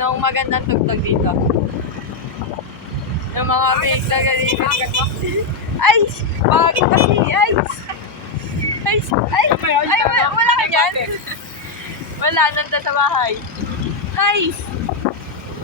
Anong magandang tugtog dito? Yung mga big na ganito. Ay! Bakit kasi? Ay! Ay! Ay! Wala ka dyan? Wala, nanda sa bahay. Ay!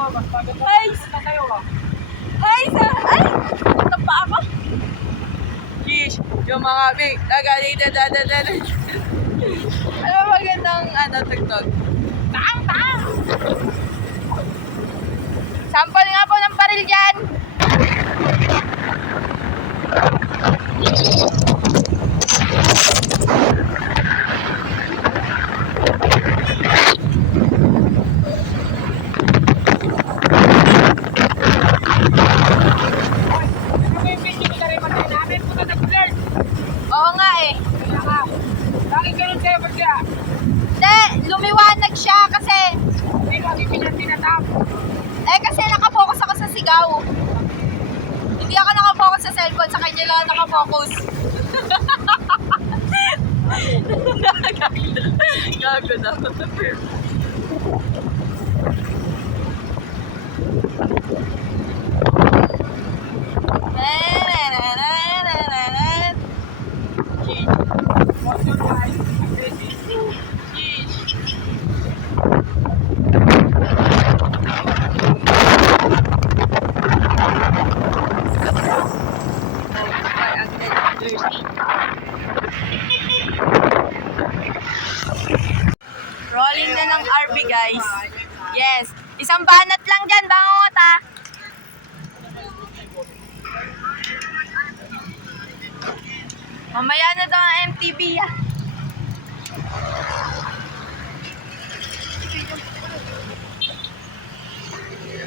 Ay! Ay! Ay! Ito pa ako? Yeesh! Yung mga big na ganito. Ano magandang tugtog? Taang! Sample nga po ng baril dyan! Oo nga eh. Bakit ganun kayo pagka? Hindi, lumiwanag siya kasi... Hindi mo kami pinatap. Eh kasi nakapokus ako sa sigaw. Hindi ako nakapokus sa cellphone, sa kanya lang nakapokus. Gago na. Rolling na ng RV guys. Yes. Isang banat lang dyan, bangot ha. Mamaya na daw ang MTV ah.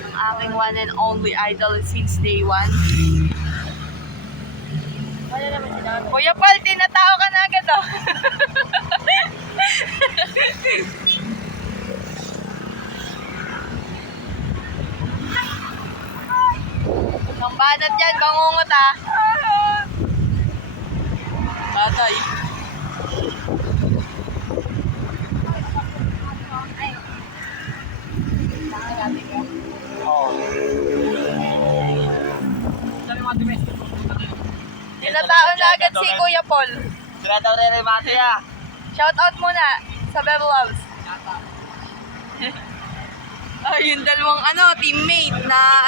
Ang aking one and only idol since day one. Kuya Paul, tinatao ka na agad oh. Ang banat dyan, bangungot ah. Batay. Tinatao na agad si Kuya Paul. Tinataw rin yung mati ah. Shout out muna sa Bebe Loves. Ay, yung dalawang teammate na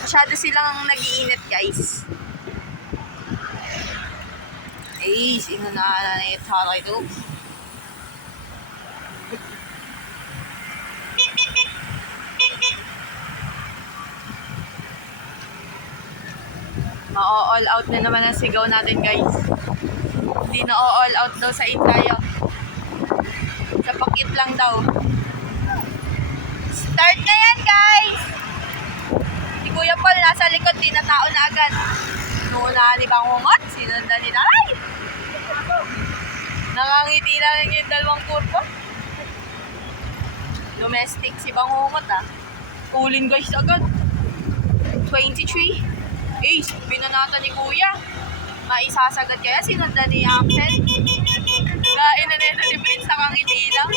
masyado silang nag-iinit guys. Ay, sino na itara ito? Ma-all out na naman ang sigaw natin guys. Hindi na all out daw sa tayo. Sa pakit lang daw. Start na yan guys! Si Kuya Paul nasa likod, tinatao na agad. Nuunahan ni Bangungot, sinundan ni Nanay. Nakangiti na lang yung dalawang kurpo. Domestic si Bangungot ah. Pulling guys agad. 23. Ace, binanata ni Kuya. Maisasagad kaya sinundan ni Axel. Kain na nito ni Prince, nakangiti lang.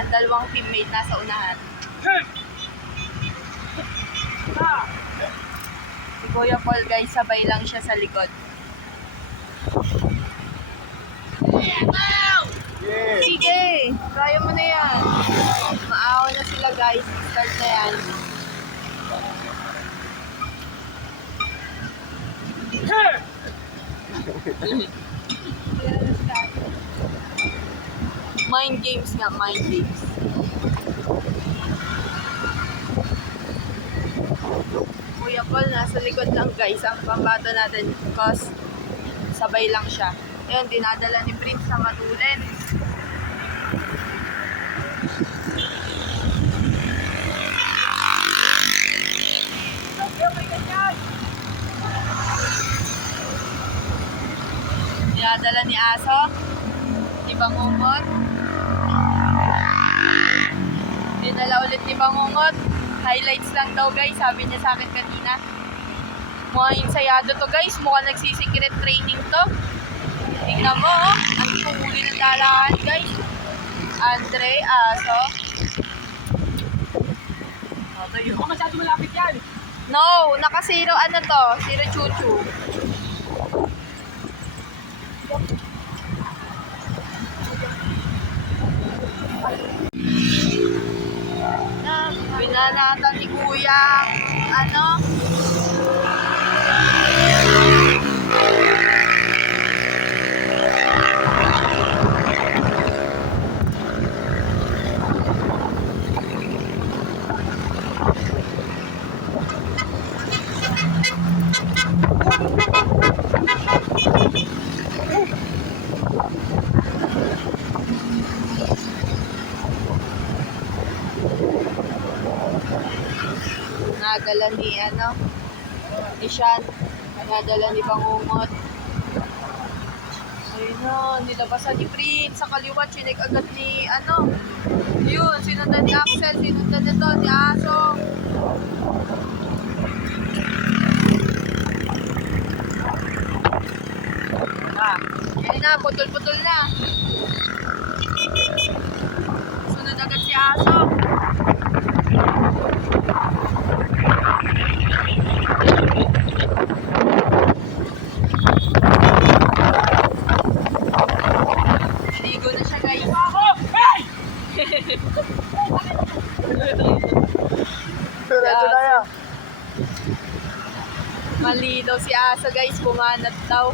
Ang dalawang teammate nasa unahan. Si Kuya Paul guys, sabay lang siya sa likod. Sige, kaya mo na yan. Maawa na sila guys, start na yan. Mind games nga, mind games. Kuya Paul, nasa likod lang guys ang pambato natin because sabay lang siya. Ayun, dinadala ni Prince sa Matulen. Dinadala ni Aso, ni Bangungot. Dinala ulit ni Bangungot. Highlights lang daw guys, sabi niya sa akin kanina. Mukhang insayado to guys, mukhang nagsisikret training to. Tingnan mo, oh. Ang pumuli ng dalahan, guys. Andre, aso. Hindi ko masyado malapit yan. No, naka-zero ano to? Zero chuchu. Binanatan ni Kuya ano? Nadala ni ano? Ni Sean. Nadala ni Bangungot. Ayun na, nilabasan ni Prince. Sa kaliwa, chinek agad ni ano? Yun, sinundan ni Axel. Sinundan nito ni Aso. Ayun na, putol-putol na. Sunod agad si Aso. Naligo na siya, guys. Diretso na yan. Mali daw si Aso, guys. Pumanat daw.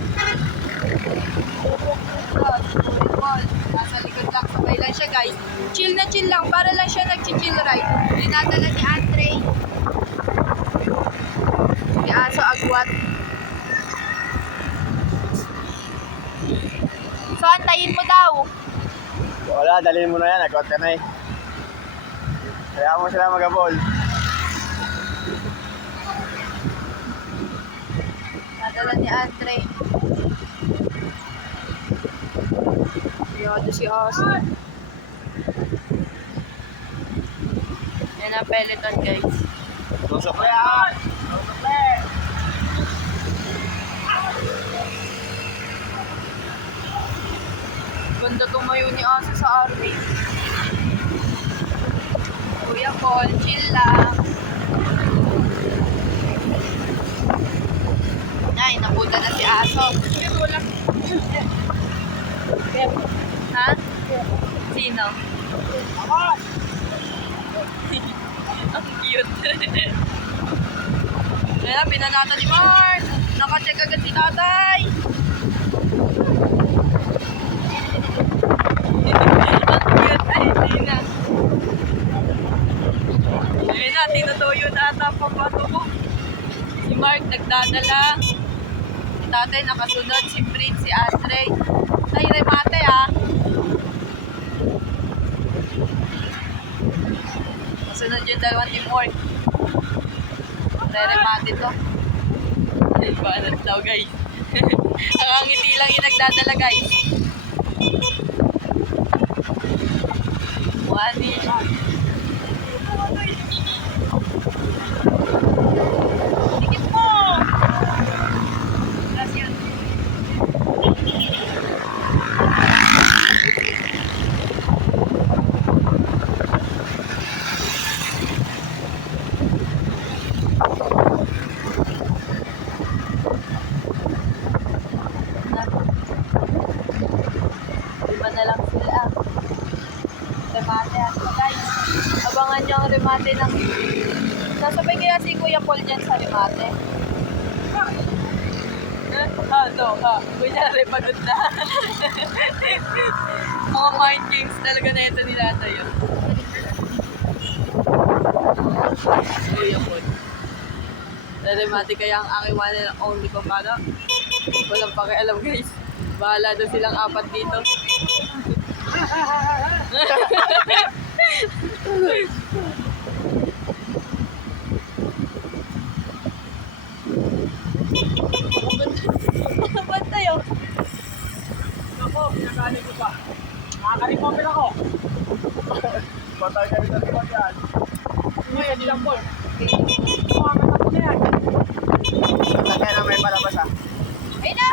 Nasa likod lang. Sabay lang siya, guys. Chill na chill lang. Para lang siya nag-chill ride. Dinadala ni Andre. Si Aso agwat. So, antayin mo daw. Wala, dalhin mo na yan. Nag-out ka na eh. Kaya mo sila mag-abol. Nadala ni Andre. Yun, si Aso. Yan ang peloton, guys. Tusok na yan. Tusok na yan. Ganda tumayo ni Aso sa RV. Kuya Paul, chill lang. Ay, napunta na si Aso. Ha? Sino? Ang cute. Kaya, pinanata ni Mark. Naka-check agad si tatay. Ang cute. Ay, hindi na. Ayun na, tinutuyo na ata ang papato ko. Si Mark nagdadala. Si tatay nakasunod. Si Prince, si Andre. Ay, remate ah. Kasunod yung dalawang teamwork. Remate to. Banat daw, guys. Nakangiti lang yung nagdadala, guys. Wani. Dikit mo! Gracias. Lima na lang sila. Remate ako, guys. Abangan nyo ang remate ng... Sasabay kaya si Kuya Paul dyan sa remate. No, kunyari, pagod na. Mga mind games talaga na ito nila tayo. Kuya Paul. Remate kaya ang aking one and only pamana. Walang pakialam, guys. Bahala doon silang apat dito. Bantay oh. Ako, pinakanin ko pa. Nakakarimopin ako. Patay ka rin sa likod yan. Ngayon, ilang ball. Makakatak ko na yan. Patay na may palabas ah. Ay na!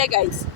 niya guys.